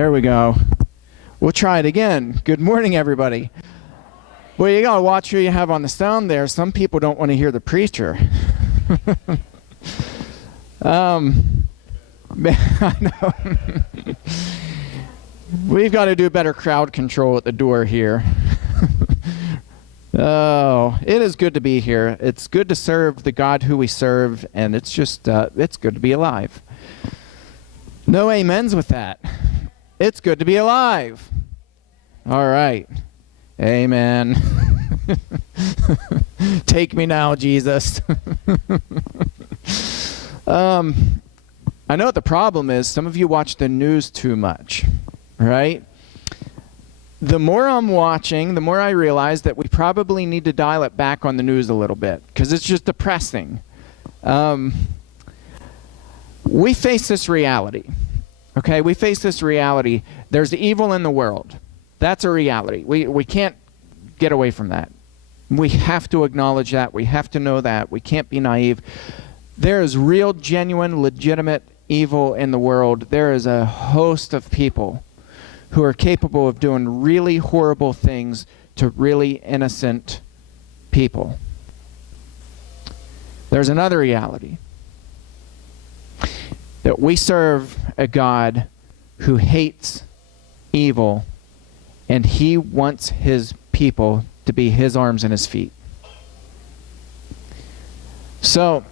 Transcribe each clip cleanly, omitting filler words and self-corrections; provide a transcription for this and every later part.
There we go. We'll try it again. Good morning, everybody. Well, you gotta watch who you have on the sound there. Some people don't want to hear the preacher. I know. We've got to do better crowd control at the door here. Oh, it is good to be here. It's good to serve the God who we serve, and it's just, it's good to be alive. No amens with that. It's good to be alive. All right. Amen. Take me now, Jesus. I know what the problem is. Some of you watch the news too much, right? The more I'm watching, the more I realize that we probably need to dial it back on the news a little bit because it's just depressing. We face this reality, okay? We face this reality. There's evil in the world. That's a reality. We can't get away from that. We have to acknowledge that. We have to know that. We can't be naive. There is real, genuine, legitimate evil in the world. There is a host of people who are capable of doing really horrible things to really innocent people. There's another reality. That we serve a God who hates evil, and he wants his people to be his arms and his feet. So,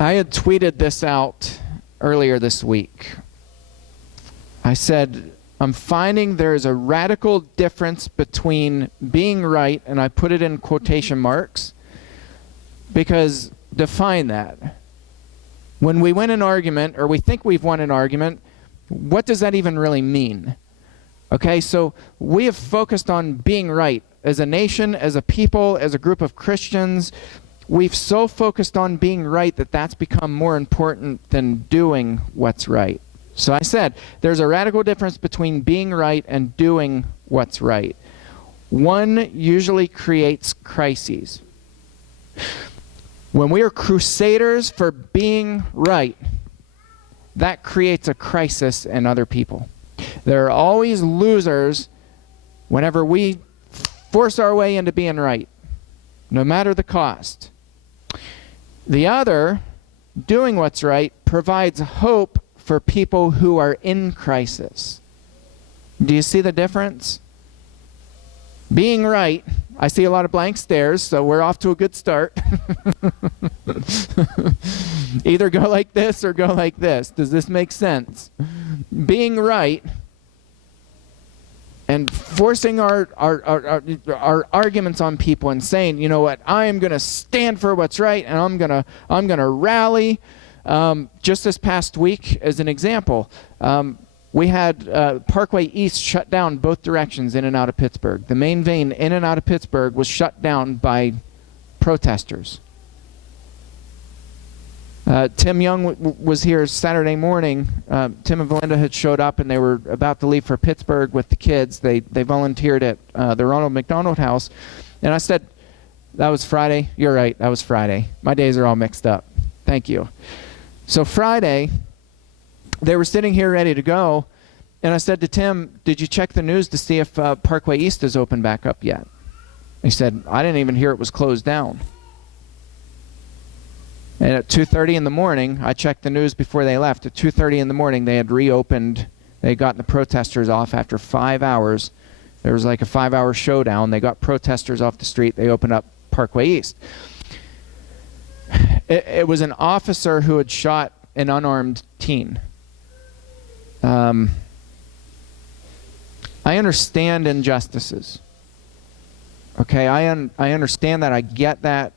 I had tweeted this out earlier this week. I said, I'm finding there's a radical difference between being right, and I put it in quotation marks, because define that. When we win an argument, or we think we've won an argument, what does that even really mean? Okay, so we have focused on being right as a nation, as a people, as a group of Christians. We've so focused on being right that that's become more important than doing what's right. So I said, there's a radical difference between being right and doing what's right. One usually creates crises. When we are crusaders for being right, that creates a crisis in other people. There are always losers whenever we force our way into being right, no matter the cost. The other, doing what's right, provides hope for people who are in crisis. Do you see the difference? Being right, I see a lot of blank stares, so we're off to a good start. Either go like this or go like this. Does this make sense? Being right and forcing our arguments on people and saying, you know what, I am going to stand for what's right, and I'm going to rally. Just this past week, as an example, we had Parkway East shut down both directions in and out of Pittsburgh. The main vein in and out of Pittsburgh was shut down by protesters. Tim Young was here Saturday morning. Tim and Valinda had showed up, and they were about to leave for Pittsburgh with the kids. They volunteered at the Ronald McDonald House. And I said, that was Friday? You're right, that was Friday. My days are all mixed up. Thank you. So Friday, they were sitting here ready to go, and I said to Tim, did you check the news to see if Parkway East is open back up yet? He said, I didn't even hear it was closed down. And at 2:30 in the morning, I checked the news before they left. At 2:30 in the morning, they had reopened. They had gotten the protesters off after 5 hours. There was like a 5-hour showdown. They got protesters off the street. They opened up Parkway East. It was an officer who had shot an unarmed teen. I understand injustices. Okay, I understand that. I get that.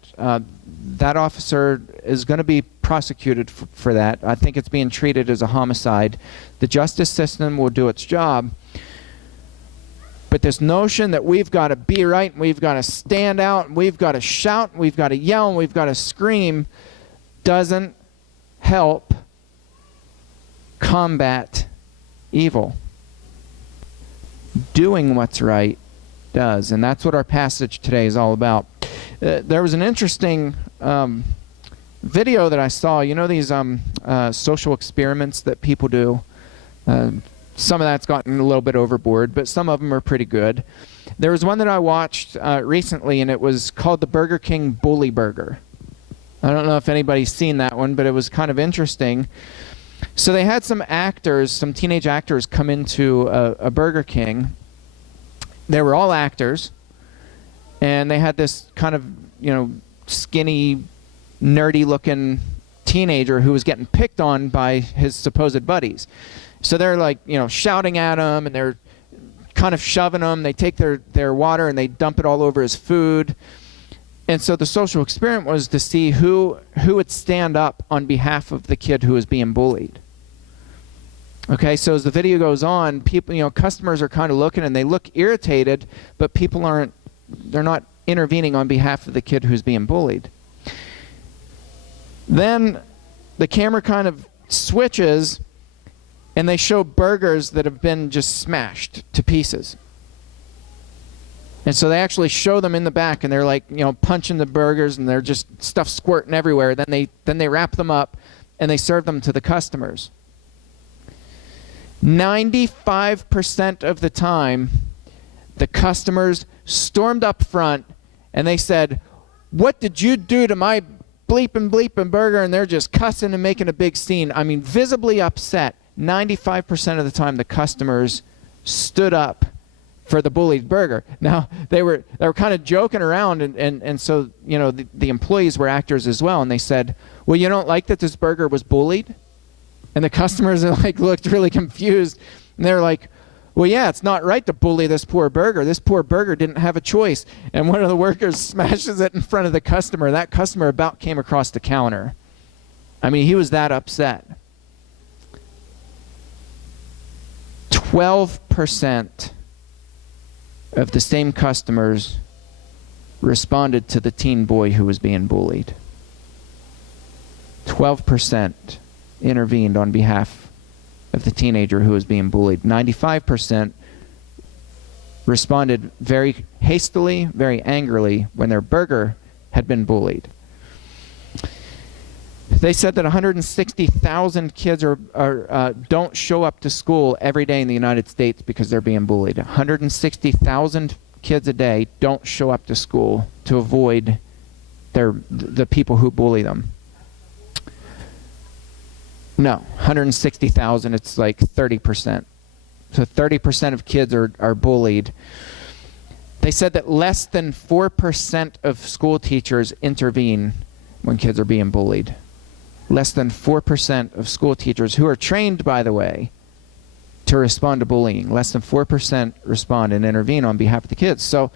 That officer is going to be prosecuted for that. I think it's being treated as a homicide. The justice system will do its job. But this notion that we've got to be right, and we've got to stand out, and we've got to shout, and we've got to yell, and we've got to scream, doesn't help combat evil. Doing what's right does, and that's what our passage today is all about. There was an interesting video that I saw. You know these social experiments that people do? some of that's gotten a little bit overboard, but some of them are pretty good. There was one that I watched recently, and it was called the Burger King Bully Burger. I don't know if anybody's seen that one, but it was kind of interesting. So they had some actors, some teenage actors, come into a Burger King. They were all actors, and they had this kind of, skinny, nerdy-looking teenager who was getting picked on by his supposed buddies. So they're like, shouting at him, and they're kind of shoving him. They take their water and they dump it all over his food. And so the social experiment was to see who would stand up on behalf of the kid who was being bullied. Okay, so as the video goes on, people, customers are kind of looking and they look irritated, but people they're not intervening on behalf of the kid who's being bullied. Then the camera kind of switches and they show burgers that have been just smashed to pieces. And so they actually show them in the back, and they're like, punching the burgers, and they're just stuff squirting everywhere. Then they wrap them up and they serve them to the customers. 95% of the time, the customers stormed up front and they said, "What did you do to my bleeping burger?" And they're just cussing and making a big scene. I mean, visibly upset. 95% of the time, the customers stood up for the bullied burger. Now, they were kind of joking around, and so, the employees were actors as well, and they said, "Well, you don't like that this burger was bullied?" And the customers looked really confused, and they're like, "Well, yeah, it's not right to bully this poor burger. This poor burger didn't have a choice." And one of the workers smashes it in front of the customer. That customer about came across the counter. I mean, he was that upset. 12% of the same customers responded to the teen boy who was being bullied. 12% intervened on behalf of the teenager who was being bullied. 95% responded very hastily, very angrily when their burger had been bullied. They said that 160,000 kids don't show up to school every day in the United States because they're being bullied. 160,000 kids a day don't show up to school to avoid the people who bully them. No, 160,000, it's like 30%. So 30% of kids are bullied. They said that less than 4% of school teachers intervene when kids are being bullied. Less than 4% of school teachers, who are trained, by the way, to respond to bullying, less than 4% respond and intervene on behalf of the kids. So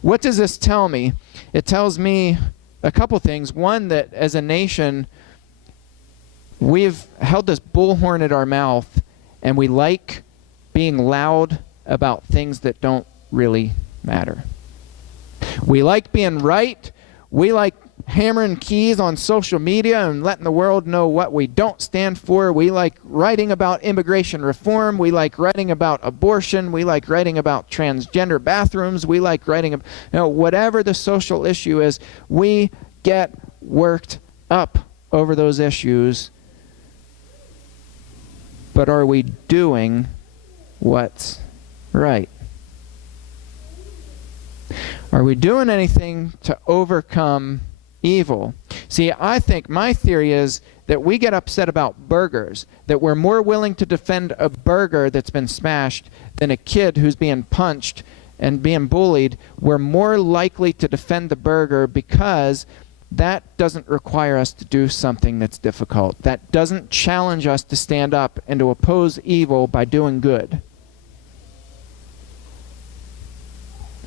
what does this tell me? It tells me a couple things. One, that as a nation, we've held this bullhorn at our mouth, and we like being loud about things that don't really matter. We like being right. We like hammering keys on social media and letting the world know what we don't stand for. We like writing about immigration reform. We like writing about abortion. We like writing about transgender bathrooms. We like writing about, whatever the social issue is, we get worked up over those issues. But are we doing what's right? Are we doing anything to overcome evil? See, I think my theory is that we get upset about burgers, that we're more willing to defend a burger that's been smashed than a kid who's being punched and being bullied. We're more likely to defend the burger because that doesn't require us to do something that's difficult. That doesn't challenge us to stand up and to oppose evil by doing good.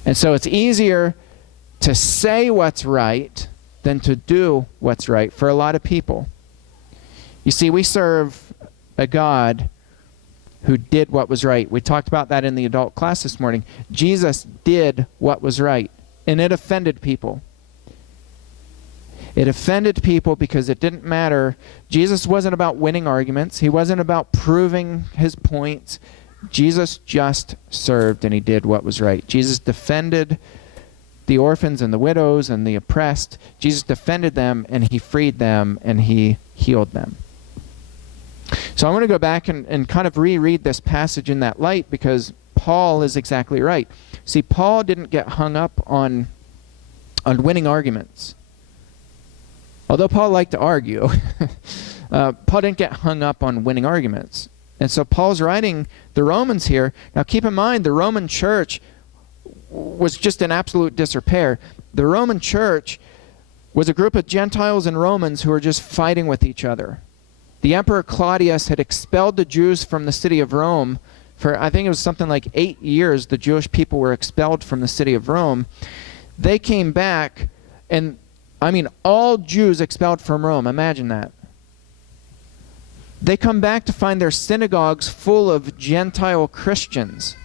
And so it's easier to say what's right than to do what's right for a lot of people. You see, we serve a God who did what was right. We talked about that in the adult class this morning. Jesus did what was right, and it offended people. It offended people because it didn't matter. Jesus wasn't about winning arguments. He wasn't about proving his points. Jesus just served, and he did what was right. Jesus defended the orphans and the widows and the oppressed. Jesus defended them, and he freed them, and he healed them. So I want to go back and kind of reread this passage in that light, because Paul is exactly right. See, Paul didn't get hung up on winning arguments. Although Paul liked to argue, Paul didn't get hung up on winning arguments. And so Paul's writing the Romans here. Now keep in mind, the Roman church was just in absolute disrepair. The Roman church was a group of Gentiles and Romans who were just fighting with each other. The Emperor Claudius had expelled the Jews from the city of Rome. For I think it was something like 8 years, the Jewish people were expelled from the city of Rome. They came back, and I mean all Jews expelled from Rome. Imagine that. They come back to find their synagogues full of Gentile Christians.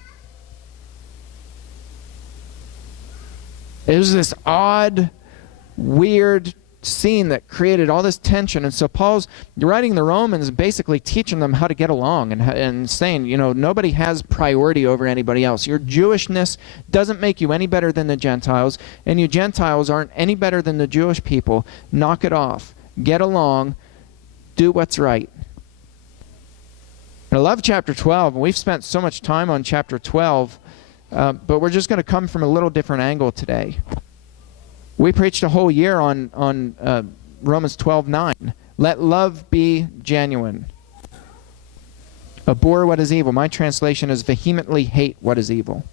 It was this odd, weird scene that created all this tension. And so Paul's writing the Romans, basically teaching them how to get along, and saying, you know, nobody has priority over anybody else. Your Jewishness doesn't make you any better than the Gentiles, and you Gentiles aren't any better than the Jewish people. Knock it off. Get along. Do what's right. And I love chapter 12, and we've spent so much time on chapter 12, but we're just going to come from a little different angle today. We preached a whole year on Romans 12:9. Let love be genuine. Abhor what is evil. My translation is vehemently hate what is evil.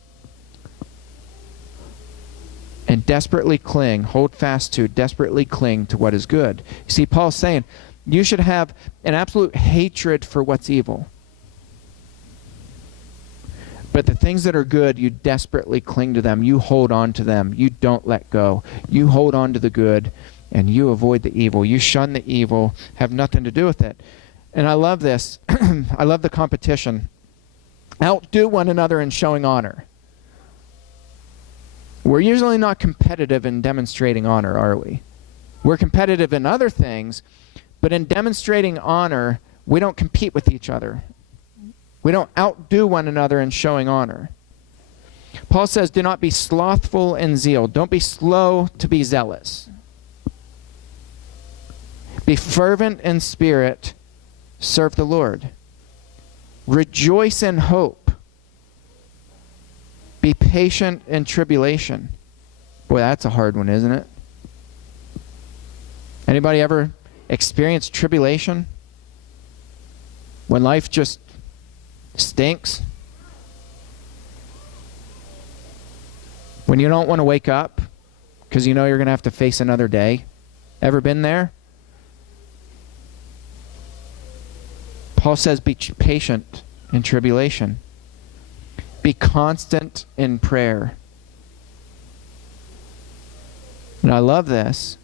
And desperately cling, hold fast to, desperately cling to what is good. You see, Paul's saying you should have an absolute hatred for what's evil. But the things that are good, you desperately cling to them. You hold on to them. You don't let go. You hold on to the good, and you avoid the evil. You shun the evil, have nothing to do with it. And I love this. I love the competition. Outdo one another in showing honor. We're usually not competitive in demonstrating honor, are we? We're competitive in other things, but in demonstrating honor, we don't compete with each other. We don't outdo one another in showing honor. Paul says, do not be slothful in zeal. Don't be slow to be zealous. Be fervent in spirit. Serve the Lord. Rejoice in hope. Be patient in tribulation. Boy, that's a hard one, isn't it? Anybody ever experienced tribulation? When life just stinks? When you don't want to wake up because you know you're going to have to face another day? Ever been there? Paul says, be patient in tribulation. Be constant in prayer. And I love this,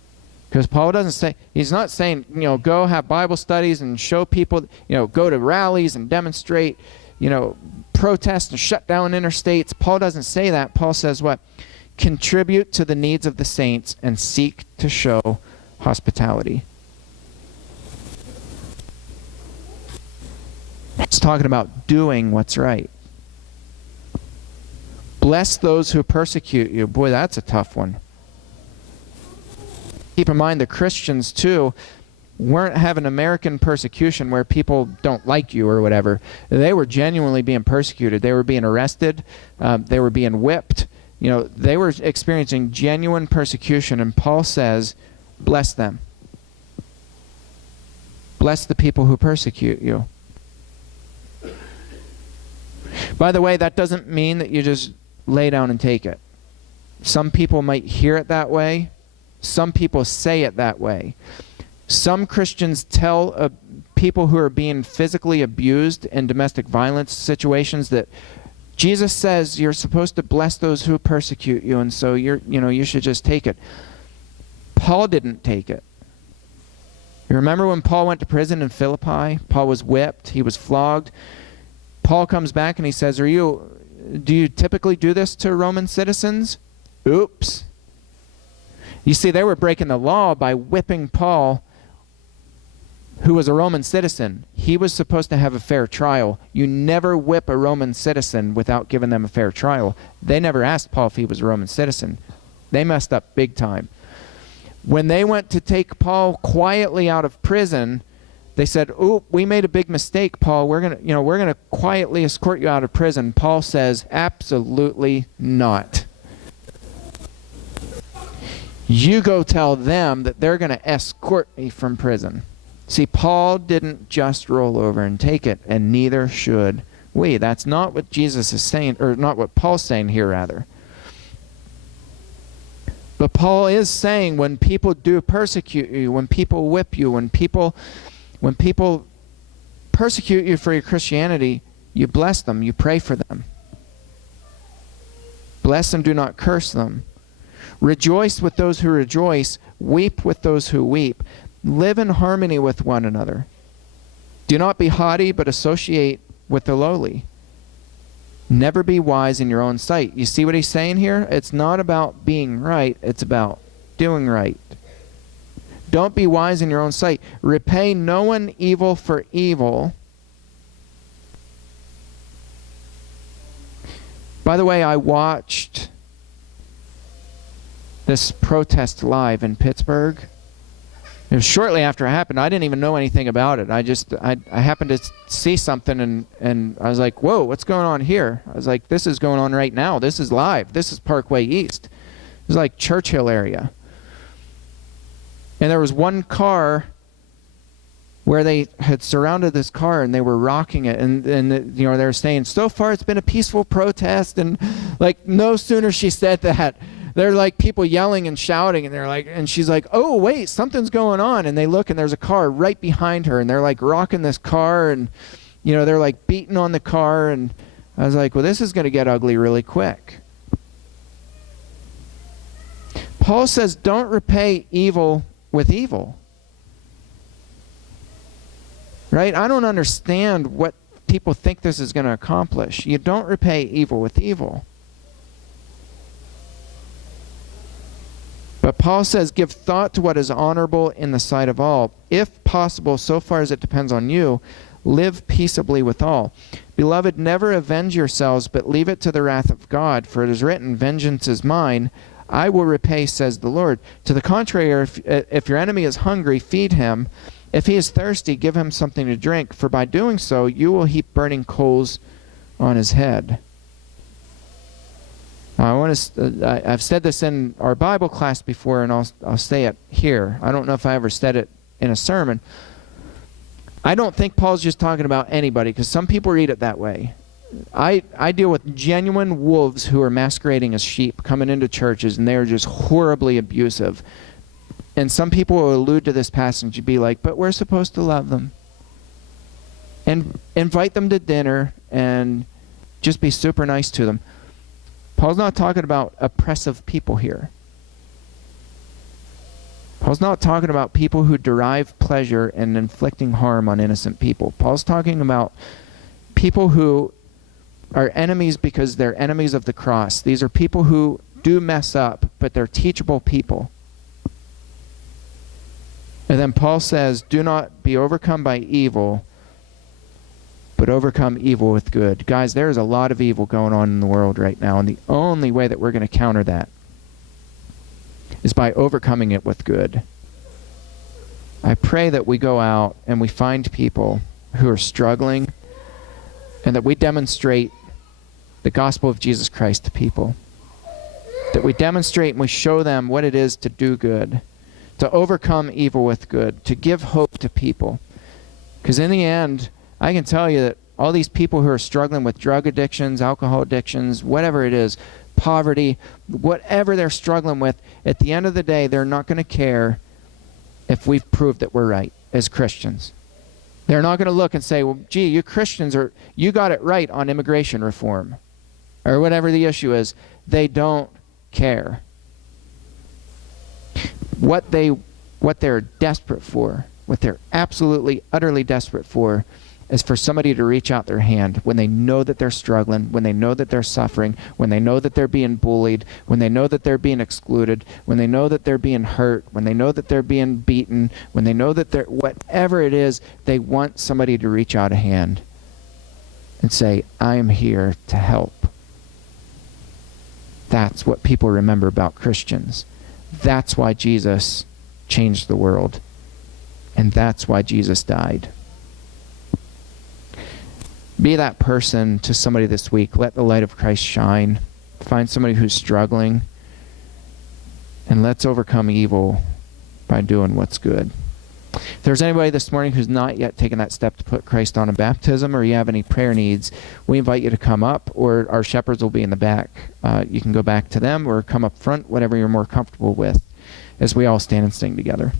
because Paul doesn't say, he's not saying, you know, go have Bible studies and show people, you know, go to rallies and demonstrate, you know, protest and shut down interstates. Paul doesn't say that. Paul says what? Contribute to the needs of the saints and seek to show hospitality. It's talking about doing what's right. Bless those who persecute you. Boy, that's a tough one. Keep in mind the Christians, too, weren't having American persecution where people don't like you or whatever. They were genuinely being persecuted. They were being arrested. They were being whipped. You know, they were experiencing genuine persecution, and Paul says, bless them. Bless the people who persecute you. By the way, that doesn't mean that you just lay down and take it. Some people might hear it that way. Some people say it that way. Some Christians tell people who are being physically abused in domestic violence situations that Jesus says you're supposed to bless those who persecute you, and so you should just take it. Paul didn't take it. You remember when Paul went to prison in Philippi? Paul was whipped. He was flogged. Paul comes back and he says, do you typically do this to Roman citizens? Oops. You see, they were breaking the law by whipping Paul, who was a Roman citizen. He was supposed to have a fair trial. You never whip a Roman citizen without giving them a fair trial. They never asked Paul if he was a Roman citizen. They messed up big time. When they went to take Paul quietly out of prison, they said, "Oh, we made a big mistake, Paul. We're gonna quietly escort you out of prison." Paul says, "Absolutely not. You go tell them that they're going to escort me from prison." See, Paul didn't just roll over and take it, and neither should we. That's not what Jesus is saying, or not what Paul's saying here, rather. But Paul is saying, when people do persecute you, when people whip you, when people persecute you for your Christianity, you bless them, you pray for them. Bless them, do not curse them. Rejoice with those who rejoice, weep with those who weep. Live in harmony with one another. Do not be haughty, but associate with the lowly. Never be wise in your own sight. You see what he's saying here? It's not about being right, it's about doing right. Don't be wise in your own sight. Repay no one evil for evil. By the way, I watched this protest live in Pittsburgh. It was shortly after it happened. I didn't even know anything about it. I happened to see something and I was like, whoa, what's going on here? I was like, this is going on right now. This is live. This is Parkway East. It was like Churchill area. And there was one car where they had surrounded this car and they were rocking it, and they were saying, so far it's been a peaceful protest, and like no sooner she said that, they're like people yelling and shouting, and they're like, and she's like, oh wait, something's going on, and they look and there's a car right behind her, and they're like rocking this car, and they're like beating on the car, and I was like, well, this is going to get ugly really quick. Paul says, don't repay evil with evil. Right? I don't understand what people think this is going to accomplish. You don't repay evil with evil. But Paul says, give thought to what is honorable in the sight of all. If possible, so far as it depends on you, live peaceably with all. Beloved, never avenge yourselves, but leave it to the wrath of God. For it is written, vengeance is mine, I will repay, says the Lord. To the contrary, if your enemy is hungry, feed him. If he is thirsty, give him something to drink, for by doing so, you will heap burning coals on his head. I've said this in our Bible class before, and I'll say it here. I don't know if I ever said it in a sermon. I don't think Paul's just talking about anybody, because some people read it that way. I deal with genuine wolves who are masquerading as sheep coming into churches, and they're just horribly abusive. And some people will allude to this passage and be like, but we're supposed to love them. And invite them to dinner and just be super nice to them. Paul's not talking about oppressive people here. Paul's not talking about people who derive pleasure in inflicting harm on innocent people. Paul's talking about people who are enemies because they're enemies of the cross. These are people who do mess up, but they're teachable people. And then Paul says, do not be overcome by evil, but overcome evil with good. Guys, there is a lot of evil going on in the world right now, and the only way that we're going to counter that is by overcoming it with good. I pray that we go out and we find people who are struggling, and that we demonstrate the gospel of Jesus Christ to people. That we demonstrate and we show them what it is to do good, to overcome evil with good, to give hope to people. Because in the end, I can tell you that all these people who are struggling with drug addictions, alcohol addictions, whatever it is, poverty, whatever they're struggling with, at the end of the day, they're not going to care if we've proved that we're right as Christians. They're not going to look and say, well, gee, you Christians you got it right on immigration reform, or whatever the issue is. They don't care. What they're desperate for, what they're absolutely, utterly desperate for, is for somebody to reach out their hand when they know that they're struggling, when they know that they're suffering, when they know that they're being bullied, when they know that they're being excluded, when they know that they're being hurt, when they know that they're being beaten, when they know that they're, whatever it is, they want somebody to reach out a hand and say, I'm here to help. That's what people remember about Christians. That's why Jesus changed the world. And that's why Jesus died. Be that person to somebody this week. Let the light of Christ shine. Find somebody who's struggling. And let's overcome evil by doing what's good. If there's anybody this morning who's not yet taken that step to put Christ on in baptism, or you have any prayer needs, we invite you to come up, or our shepherds will be in the back. You can go back to them or come up front, whatever you're more comfortable with, as we all stand and sing together.